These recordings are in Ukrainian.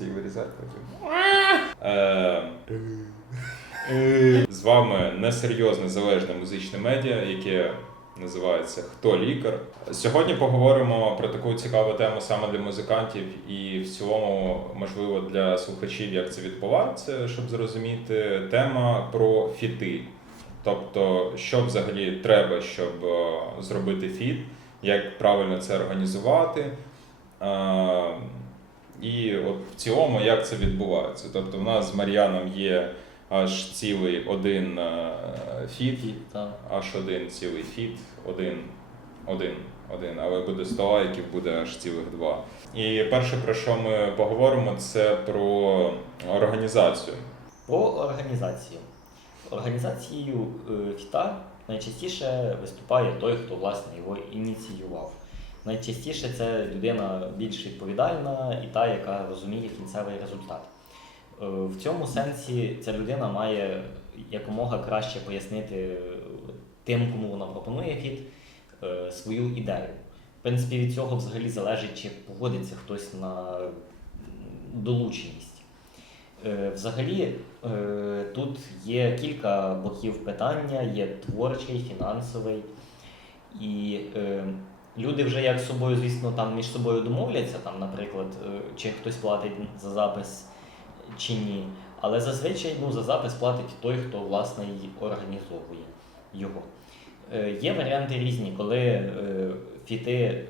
і вирізати потім. Е, З вами несерйозне залежне музичне медіа, яке називається Хто лікар. Сьогодні поговоримо про таку цікаву тему саме для музикантів і в цілому, можливо, для слухачів, як це відбувається, щоб зрозуміти. Тема про фіти. Тобто, що взагалі треба, щоб е, зробити фіт, як правильно це організувати. І от в цілому, як це відбувається. Тобто, в нас з Мар'яном є аж цілий один е, фіт, аж один цілий фіт, один, один, один, але буде 100 лайків, буде аж цілих два. І перше, про що ми поговоримо, це про організацію. Про організацію. Організацією е, фіта найчастіше виступає той, хто власне його ініціював. Найчастіше це людина більш відповідальна і та, яка розуміє кінцевий результат. Е, В цьому сенсі ця людина має якомога краще пояснити е, тим, кому вона пропонує фіт, е, свою ідею. В принципі, від цього взагалі залежить, чи погодиться хтось на долученість. Взагалі, тут є кілька боків питання: є творчий, фінансовий. І люди вже як з собою, звісно, там між собою домовляться, там, наприклад, е, чи хтось платить за запис чи ні. Але зазвичай ну, за запис платить той, хто власне і організовує його. Е, Є варіанти різні, коли е, фіти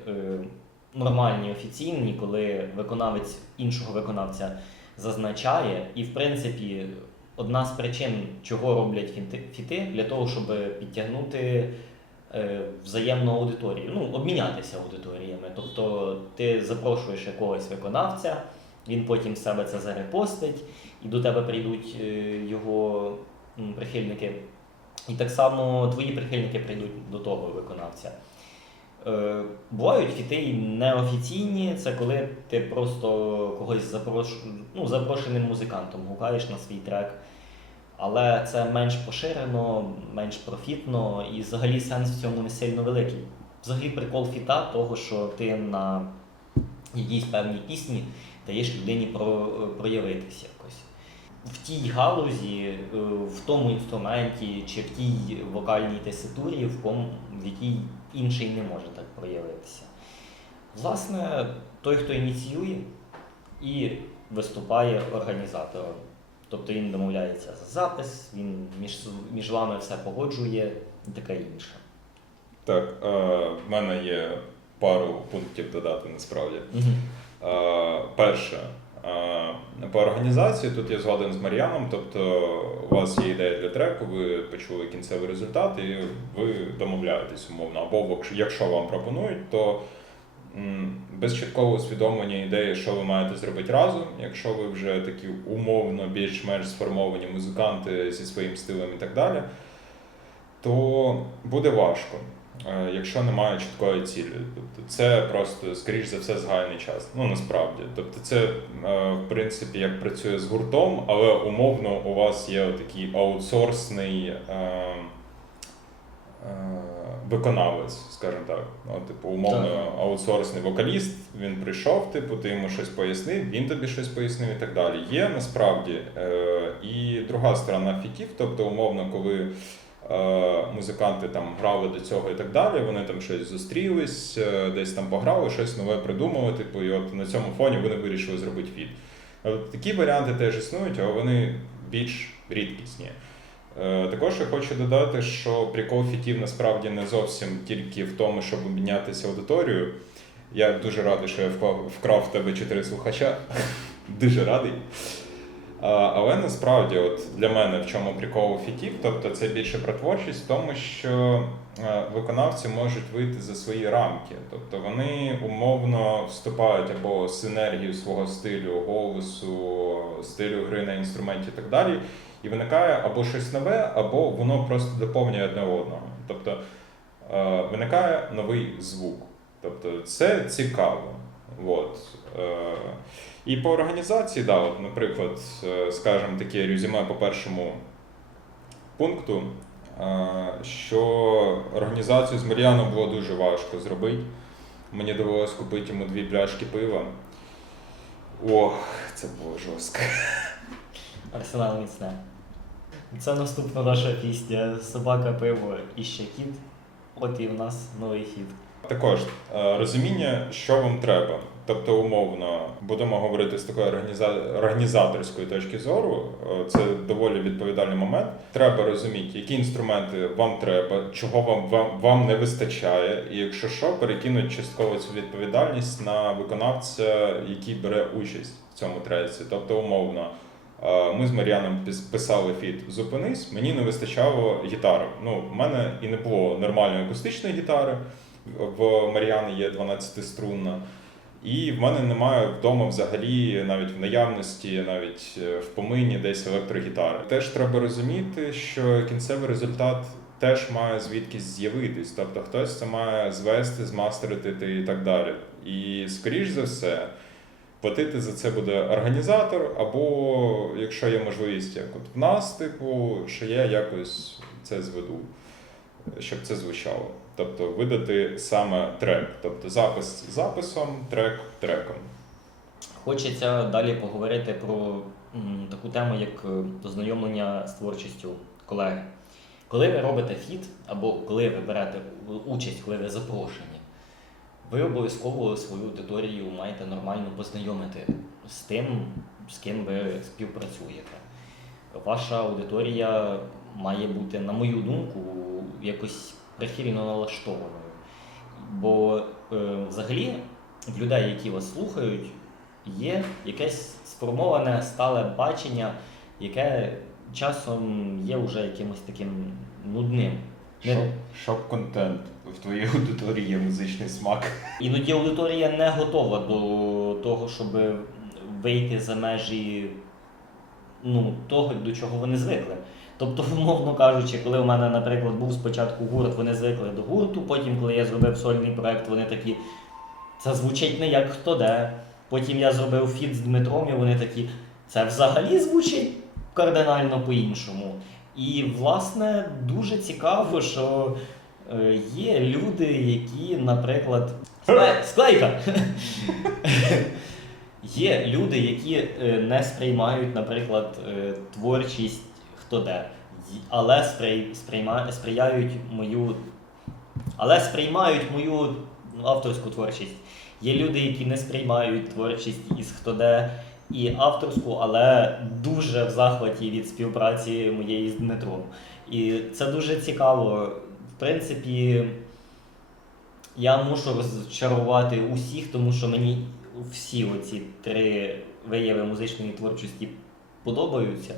нормальні, офіційні, коли виконавець іншого виконавця зазначає. І, в принципі, одна з причин, чого роблять фіти, для того, щоб підтягнути взаємну аудиторію, ну, обмінятися аудиторіями. Тобто ти запрошуєш якогось виконавця, він потім себе це зарепостить, і до тебе прийдуть е, його прихильники. І так само твої прихильники прийдуть до того виконавця. Е, бувають фіти неофіційні, це коли ти просто когось запрош... ну, запрошеним музикантом гукаєш на свій трек. Але це менш поширено, менш профітно і взагалі сенс в цьому не сильно великий. Взагалі прикол фіта того, що ти на якійсь певній пісні даєш людині про, проявитися якось. В тій галузі, е, в тому інструменті чи в тій вокальній теситурі, в, в якій інший не може так проявитися. Власне, той, хто ініціює і виступає організатором. Тобто він домовляється за запис, він між, між вами все погоджує і таке інше. Так, е, в мене є пару пунктів додати насправді. Е, Перше, е, по організації тут я згоден з Мар'яном. Тобто, у вас є ідея для треку, ви почули кінцевий результат, і ви домовляєтесь умовно. Або якщо- вам пропонують, то без чіткого усвідомлення ідеї, що ви маєте зробити разом. Якщо ви вже такі умовно більш-менш сформовані музиканти зі своїм стилем і так далі, то буде важко. Е, Якщо немає чіткої цілі, тобто це просто, скоріш за все, згаяний час. Ну насправді. Тобто, це е, в принципі як працює з гуртом, але умовно у вас є такий аутсорсний е, виконавець, скажімо так. Ну, типу, умовно, Так. аутсорсний вокаліст. Він прийшов, типу, ти йому щось пояснив, він тобі щось пояснив і так далі. Є насправді е, і друга сторона фітів, тобто, умовно, коли е, музиканти там грали до цього і так далі. Вони там щось зустрілись, е, десь там пограли, щось нове придумали. Типу, і от на цьому фоні вони вирішили зробити фіт. Такі варіанти теж існують, але вони більш рідкісні. Е, Також я хочу додати, що прикол фітів насправді не зовсім тільки в тому, щоб обмінятися аудиторією. Я дуже радий, що я вкрав в тебе чотири слухача. Дуже радий. Але насправді, от для мене в чому прикол фітів, тобто це більше про творчість, в тому що е, виконавці можуть вийти за свої рамки. Тобто вони умовно вступають або синергію свого стилю, голосу, стилю гри на інструменті і так далі. І виникає або щось нове, або воно просто доповнює одне одного. Тобто е, виникає новий звук. Тобто це цікаво. От. Е, і по організації, да, от, наприклад, е, скажімо таке резюме по першому пункту, що організацію з Мар'яном було дуже важко зробити. Мені довелося купити йому дві пляшки пива. Ох, це було жорстко. Арсенал міцне. Це наступна наша пісня Собака пиво і ще кіт. От і в нас новий хіт. Також е, розуміння, що вам треба. Тобто, умовно, будемо говорити з такої організа- організаторської точки зору. е, Це доволі відповідальний момент. Треба розуміти, які інструменти вам треба, чого вам, вам, вам не вистачає, і якщо що, перекинуть частково цю відповідальність на виконавця, який бере участь в цьому треці. Тобто, умовно. Ми з Мар'яном писали фіт Зупинись, мені не вистачало гітари. Ну, в мене і не було нормальної акустичної гітари. В Мар'яни є 12-струнна. І в мене немає вдома взагалі навіть в наявності, навіть е, в помині десь електрогітари. Теж треба розуміти, що кінцевий результат теж має звідкись з'явитись. Тобто хтось це має звести, змастерити і так далі. І скоріш за все, платити за це буде організатор, або якщо є можливість, як от в нас, типу, що я якось це зведу, щоб це звучало. Тобто видати саме трек, тобто запис записом, трек треком. Хочеться далі поговорити про таку тему, як е, познайомлення з творчістю колеги. Коли ви робите фіт, або коли ви берете участь, коли ви запрошені, ви обов'язково свою аудиторію маєте нормально познайомити з тим, з ким ви співпрацюєте. Ваша аудиторія має бути, на мою думку, якось прихильно налаштованою. Бо е, взагалі в людей, які вас слухають, є якесь сформоване стале бачення, яке часом є вже якимось таким нудним. Не- Шок-контент. В твоїй аудиторії є музичний смак. Іноді аудиторія не готова до того, щоб вийти за межі ну, того, до чого вони звикли. Тобто, умовно кажучи, коли у мене, наприклад, був спочатку гурт, вони звикли до гурту, потім, коли я зробив сольний проект, вони такі, це звучить не як хто де. Потім я зробив фіт з Дмитром, і вони такі, це взагалі звучить кардинально по-іншому. І, власне, дуже цікаво, що е, є люди, які, наприклад, склейка. Є люди, які е, не сприймають, наприклад, е, творчість хто де, але сприяють мою. Але сприймають мою авторську творчість. Є люди, які не сприймають творчість із хто де і авторську, але дуже в захваті від співпраці моєї з Дмитром. І це дуже цікаво. В принципі, я мушу розчарувати усіх, тому що мені всі оці три вияви музичної творчості подобаються.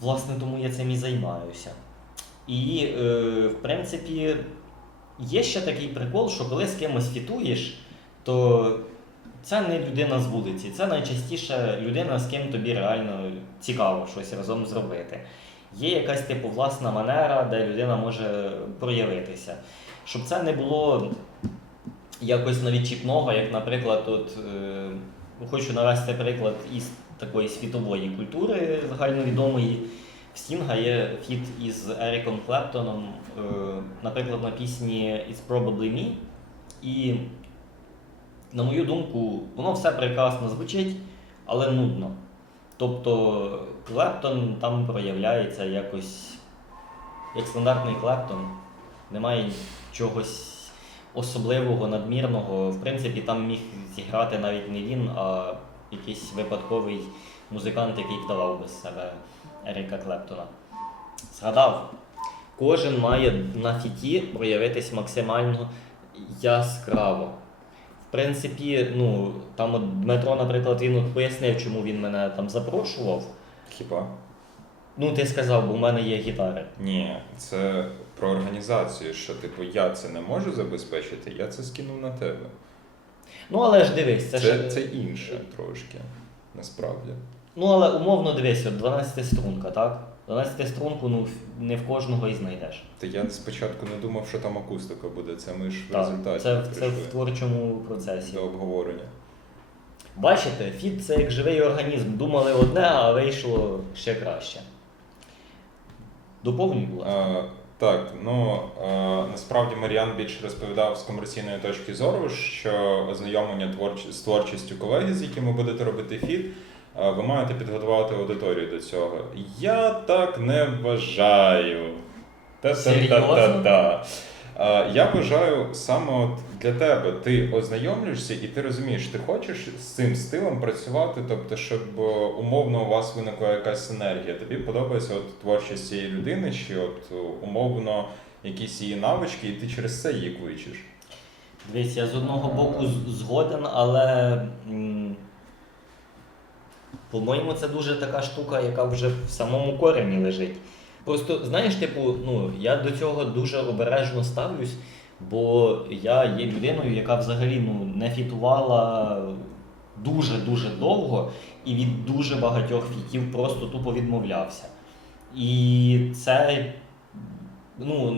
Власне, тому я цим і займаюся. І, е, в принципі, є ще такий прикол, що коли з кимось фітуєш, то це не людина з вулиці, це найчастіше людина, з ким тобі реально цікаво щось разом зробити. Є якась типу власна манера, де людина може проявитися. Щоб це не було якось навіть чіпного, як, наприклад, от, е, хочу навести приклад із такої світової культури загальновідомої. В Стінга є фіт із Еріком Клептоном, е, наприклад, на пісні It's Probably Me. І, на мою думку, воно все прекрасно звучить, але нудно. Тобто Клептон там проявляється якось як стандартний Клептон. Немає чогось особливого, надмірного. В принципі, там міг зіграти навіть не він, а якийсь випадковий музикант, який вдавав без себе Еріка Клептона. Згадав, кожен має на фіті проявитись максимально яскраво. Принципі, ну, там от Дмитро, наприклад, він от пояснив, чому він мене там запрошував. Хіба? Ну, ти сказав, бо в мене є гітари. Ні, це про організацію, що типу я це не можу забезпечити, я це скинув на тебе. Ну, але ж дивись, це, Це, ж. це, інше трошки, насправді. Ну, але умовно дивись, от 12 струнка, так? 12 струнку, ну, не в кожного і знайдеш. Та я спочатку не думав, що там акустика буде. Це ми ж в Так, результаті це, це в творчому процесі. до обговорення. Бачите, фіт це як живий організм. Думали одне, а вийшло ще краще. Доповнюй, будь ласка. Так, ну е, насправді Маріан більше розповідав з комерційної точки зору, що ознайомлення творч... з творчістю колеги, з якими будете робити фіт, ви маєте підготувати аудиторію до цього. Я так не вважаю. Та-та-та-та-та. Я вважаю саме от для тебе ти ознайомлюєшся і ти розумієш, ти хочеш з цим стилем працювати, тобто, щоб е, умовно у вас виникла якась синергія. Тобі подобається от творчість цієї людини, чи от е, умовно якісь її навички, і ти через це її кличеш. Дивись, я з одного боку згоден, але по-моєму, це дуже така штука, яка вже в самому корені лежить. Просто, знаєш, типу, ну, я до цього дуже обережно ставлюсь, бо я є людиною, яка взагалі ну, не фітувала дуже-дуже довго і від дуже багатьох фітів просто тупо відмовлявся. І це, ну,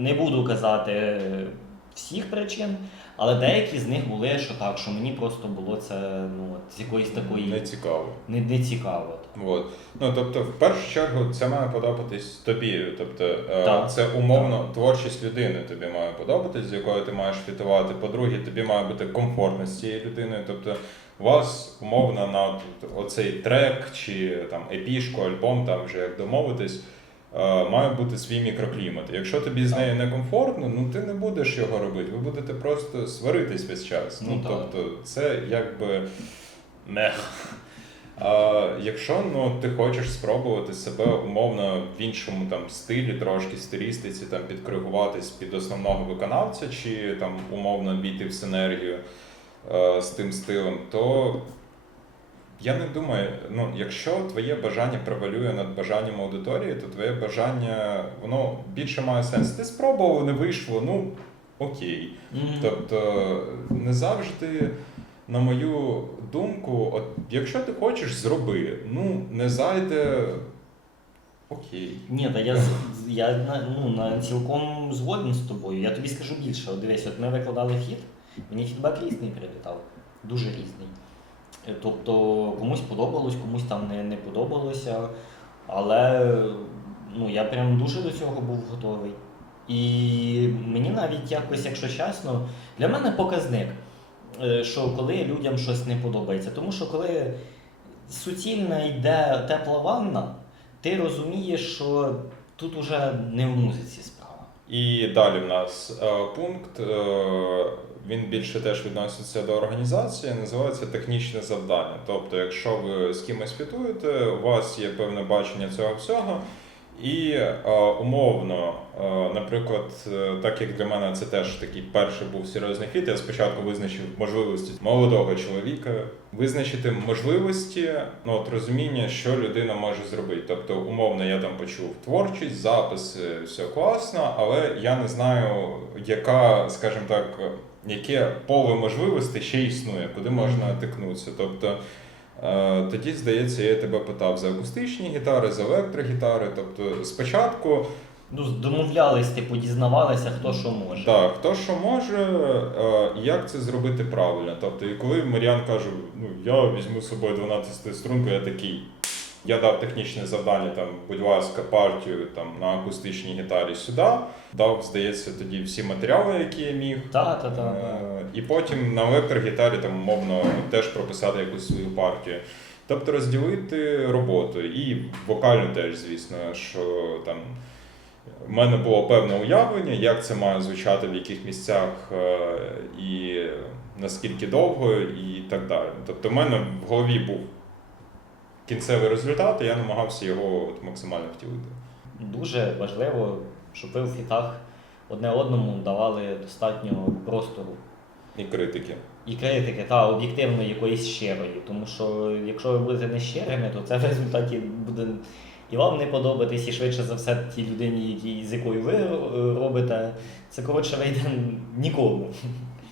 не буду казати всіх причин, але деякі з них були, що так, що мені просто було це ну, от, з якоїсь такої Не цікаво. не, не цікаво. От. Ну, тобто, в першу чергу, це має подобатись тобі. Тобто, е, Так. це умовно творчість людини тобі має подобатись, з якою ти маєш фітувати. По-друге, тобі має бути комфортно з цією людиною. Тобто, у вас умовно на оцей трек чи там епішку, альбом, там вже як домовитись. Е, Має бути свій мікроклімат. Якщо тобі з нею некомфортно, ну ти не будеш його робити. Ви будете просто сваритись весь час. Ну, Ну, тобто, це якби не. А якщо ну, ти хочеш спробувати себе умовно в іншому там стилі, трошки стилістиці, там підкоригуватись під основного виконавця, чи там умовно війти в синергію е, з тим стилем, то я не думаю, ну якщо твоє бажання превалює над бажанням аудиторії, то твоє бажання воно більше має сенс. Ти спробував, не вийшло, ну окей. Мгм. Тобто не завжди, на мою думку, от якщо ти хочеш, зроби. Ну, не зайде. Окей. Ні, та я, я ну, на цілком згоден з тобою. Я тобі скажу більше. От дивись, от ми викладали хіт, мені фідбек різний прилітав. Дуже різний. Е, Тобто комусь подобалось, комусь там не, не подобалося. Але ну, я прям дуже до цього був готовий. І мені навіть якось, якщо чесно, для мене показник, е, що коли людям щось не подобається. Тому що коли суцільна йде тепла ванна, ти розумієш, що тут уже не в музиці справа. І далі в нас е, пункт. Він більше теж відноситься до організації, називається технічне завдання. Тобто, якщо ви з кимось фітуєте, у вас є певне бачення цього всього. І е, умовно, е, наприклад, е, так як для мене це теж такий перший був серйозний фіт, я спочатку визначив можливості молодого чоловіка, визначити можливості, ну от розуміння, що людина може зробити. Тобто, умовно, я там почув творчість, записи, все класно, але я не знаю, яка, скажімо так, яке поле можливостей ще існує, куди можна тикнутися. Тобто. Е, Тоді, здається, я тебе питав за акустичні гітари, за електрогітари. Тобто, спочатку, Ну, домовлялись, типу, дізнавалися, хто що може. так, хто що може, е, як це зробити правильно. Тобто, і коли Маріан каже, ну я візьму з собою 12 струнку, я такий. Я дав технічне завдання, там, будь ласка, партію там, на акустичній гітарі сюди. Дав, здається, тоді всі матеріали, які я міг. Та, та, та. Е, І потім на електрогітарі там умовно теж прописати якусь свою партію. Тобто розділити роботу і вокально теж, звісно, що там в мене було певне уявлення, як це має звучати в яких місцях е, і наскільки довго, і так далі. Тобто, в мене в голові був кінцевий результат, і я намагався його от максимально втілити. Дуже важливо, щоб ви в фітах одне одному давали достатньо простору. І критики. І критики, та об'єктивно якоїсь щирої. Тому що якщо ви будете не щирими, то це в результаті буде і вам не подобатись, і швидше за все тій людині, які, з якою ви е, робите, це коротше вийде нікому.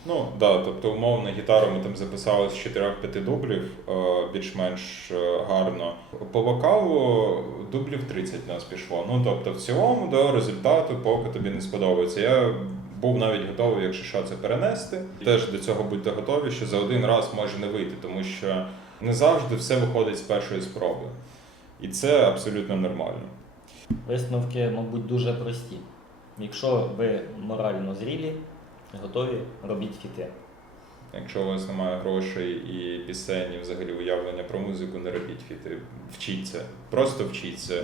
Ну да, тобто умовно гітару ми там записали з 4-5 дублів, е, більш-менш е, гарно. По вокалу дублів 30 у нас пішло. Ну тобто, в цілому до результату, поки тобі не сподобається. Я був навіть готовий, якщо що, це перенести. Теж до цього будьте готові, що за один раз може не вийти, тому що не завжди все виходить з першої спроби. І це абсолютно нормально. Висновки, мабуть, дуже прості. Якщо ви морально зрілі, готові, робіть фіти. Якщо у вас немає грошей і пісень, і взагалі уявлення про музику, не робіть фіти. Вчіться. Просто вчіться.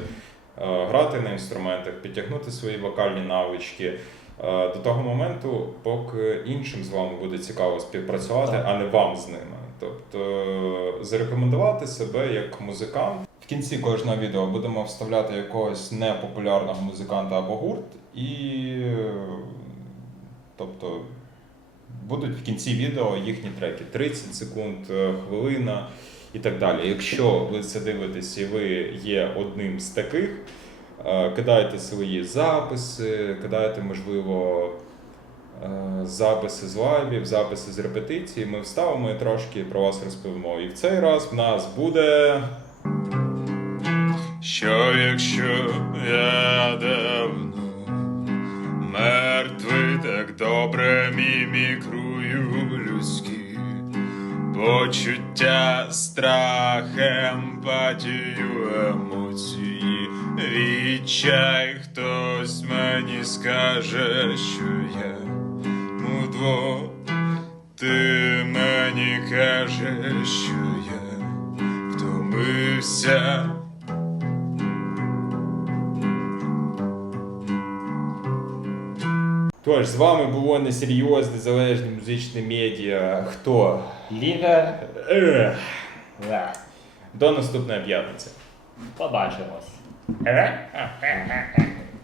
Е, Грати на інструментах, підтягнути свої вокальні навички. е, До того моменту, поки іншим з вами буде цікаво співпрацювати, Так. а не вам з ними. Тобто зарекомендувати себе як музикант. В кінці кожного відео будемо вставляти якогось непопулярного музиканта або гурт, і тобто будуть в кінці відео їхні треки 30 секунд, е, хвилина і так далі. Якщо ви це дивитесь і ви є одним з таких, е, кидайте свої записи, кидайте, можливо, е, записи з лайвів, записи з репетиції. Ми вставимо і трошки про вас розповімо. І в цей раз в нас буде. Що якщо я давно так добре мімікрую людські почуття, страх, емпатію, емоції, відчай, хтось мені скаже, що я мудво, ти мені кажеш, що я втомився. Тож, з вами було несерйозне залежне музичне медіа. Хто? Ліга. До наступної п'ятниці. Побачимось.